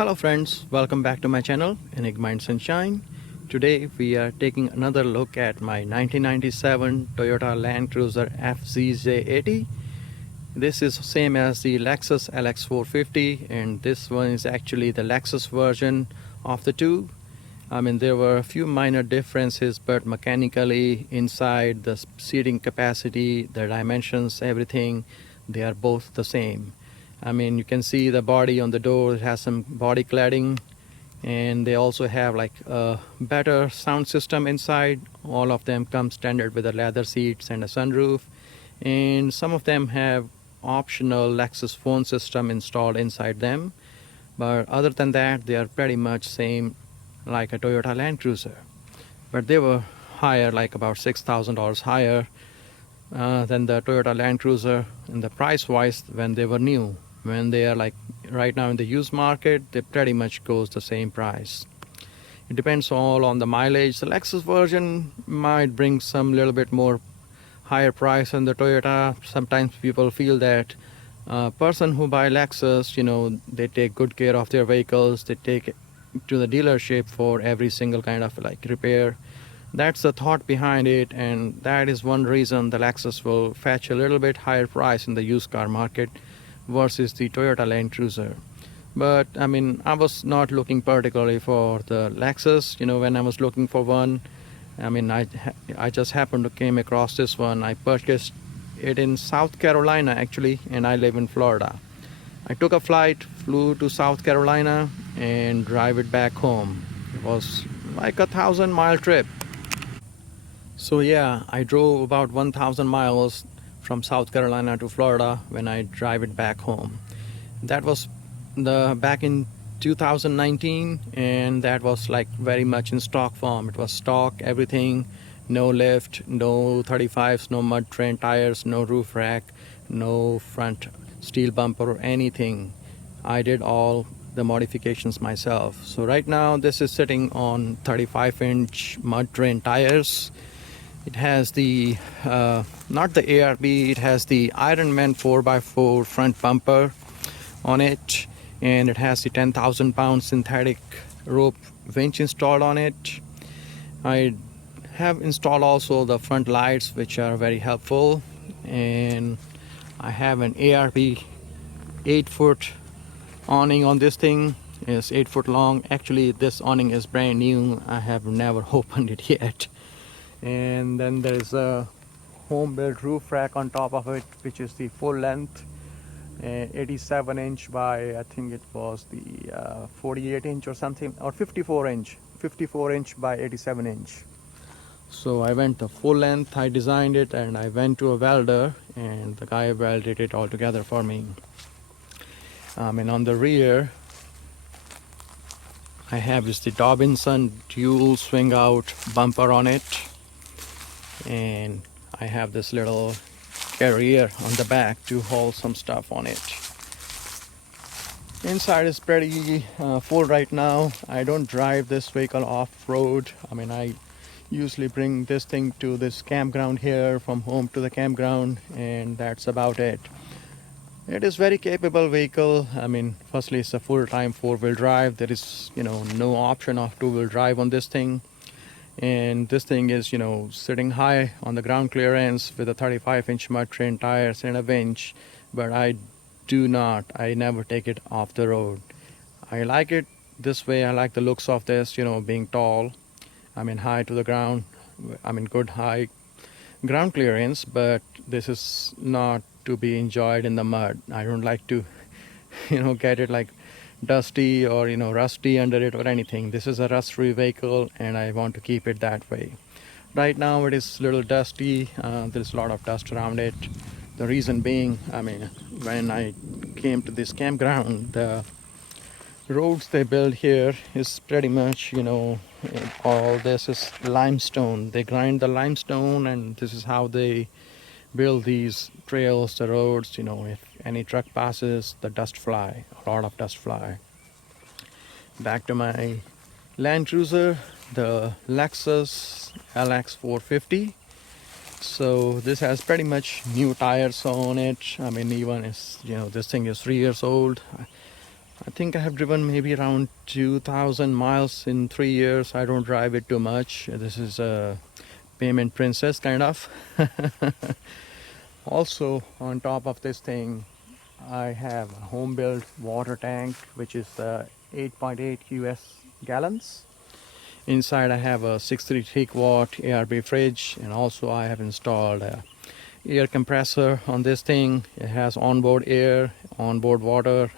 Hello friends, welcome back to my channel Enigma and Sunshine. Today we are taking another look at my 1997 Toyota Land Cruiser FZJ80. This is same as the Lexus LX450, and this one is actually the Lexus version of the two. There were a few minor differences, but mechanically, inside, the seating capacity, the dimensions, everything, they are both the same. You can see the body on the door, it has some body cladding, and they also have like a better sound system inside. All of them come standard with the leather seats and a sunroof, and some of them have optional Lexus phone system installed inside them. But other than that, they are pretty much same like a Toyota Land Cruiser. But they were higher, like about $6,000 higher than the Toyota Land Cruiser in the price wise when they were new. When they are like right now in the used market, they pretty much goes the same price. It depends all on the mileage. The Lexus version might bring some little bit more higher price than the Toyota. Sometimes people feel that person who buy Lexus, they take good care of their vehicles. They take it to the dealership for every single kind of like repair. That's the thought behind it, and that is one reason the Lexus will fetch a little bit higher price in the used car market versus the Toyota Land Cruiser. But I was not looking particularly for the Lexus. When I was looking for one, I just happened to came across this one. I purchased it in South Carolina actually, and I live in Florida. I took a flight, flew to South Carolina, and drive it back home. It was like 1,000-mile trip. So yeah, I drove about 1,000 miles from South Carolina to Florida when I drive it back home. That was back in 2019, and that was like very much in stock form. It was stock, everything, no lift, no 35s, no mud train tires, no roof rack, no front steel bumper or anything. I did all the modifications myself. So right now this is sitting on 35-inch mud train tires. It has the not the ARB, it has the Ironman 4x4 front bumper on it, and it has the 10,000-pound synthetic rope winch installed on it. I have installed also the front lights, which are very helpful, and I have an ARB 8-foot awning on this thing. It's 8 foot long. Actually, this awning is brand new. I have never opened it yet. And then there's a home built roof rack on top of it, which is the full length, 87-inch by, I think it was the 48-inch or something, or 54-inch by 87-inch. So I went the full length. I designed it, and I went to a welder, and the guy welded it all together for me. And on the rear, I have is the Dobinson dual swing out bumper on it, and I have this little carrier on the back to hold some stuff on it. Inside is pretty full right now. I don't drive this vehicle off-road. I usually bring this thing to this campground here, from home to the campground, and that's about it. It is very capable vehicle. Firstly, it's a full-time 4-wheel drive. There is no option of 2-wheel drive on this thing. And this thing is sitting high on the ground clearance with a 35-inch mud train tires and a winch. But I never take it off the road. I like it this way. I like the looks of this, being tall. High to the ground. Good high ground clearance, but this is not to be enjoyed in the mud. I don't like to get it like dusty or rusty under it or anything. This is a rust-free vehicle, and I want to keep it that way. Right now it is a little dusty. There's a lot of dust around it. The reason being, when I came to this campground, the roads they build here is pretty much all this is limestone. They grind the limestone, and this is how they build these trails, the roads. If any truck passes, the dust fly, a lot of dust fly. Back to my Land Cruiser, the Lexus LX450. So this has pretty much new tires on it. Even this thing is 3 years old. I think I have driven maybe around 2,000 miles in 3 years. I don't drive it too much. This is a payment princess kind of. Also, on top of this thing, I have a home built water tank, which is 8.8 US gallons. Inside I have a 63 watt ARB fridge, and also I have installed a air compressor on this thing. It has onboard air, onboard water.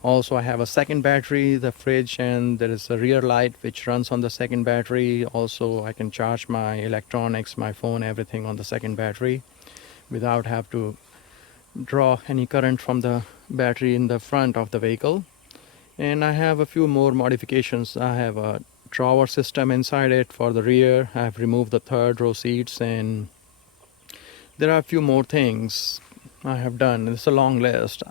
Also I have a second battery, the fridge, and there is a rear light which runs on the second battery. Also I can charge my electronics, my phone, everything on the second battery without have to draw any current from the battery in the front of the vehicle. And I have a few more modifications. I have a drawer system inside it for the rear. I have removed the third row seats, and there are a few more things I have done. It's a long list.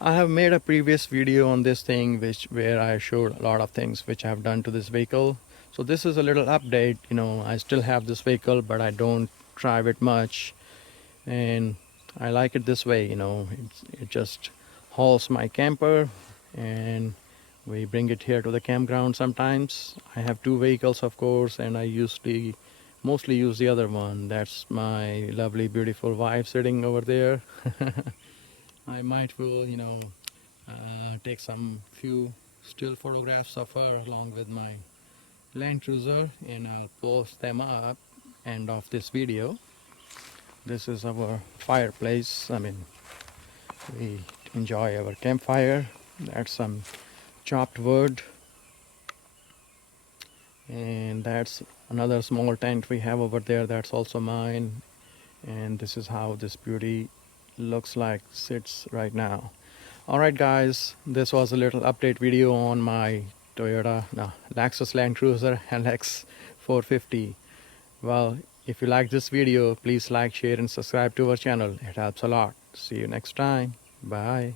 I have made a previous video on this thing where I showed a lot of things which I have done to this vehicle. So this is a little update. I still have this vehicle, but I don't drive it much, and I like it this way. It just hauls my camper, and we bring it here to the campground sometimes. I have two vehicles, of course, and I mostly use the other one. That's my lovely, beautiful wife sitting over there. I might will, take some few still photographs of her along with my Land Cruiser, and I'll post them up end of this video. This is our fireplace. We enjoy our campfire. That's some chopped wood, and that's another small tent we have over there. That's also mine. And this is how this beauty looks like, sits right now. Alright guys, this was a little update video on my Lexus Land Cruiser LX450. Well, if you like this video, please like, share and subscribe to our channel. It helps a lot. See you next time. Bye.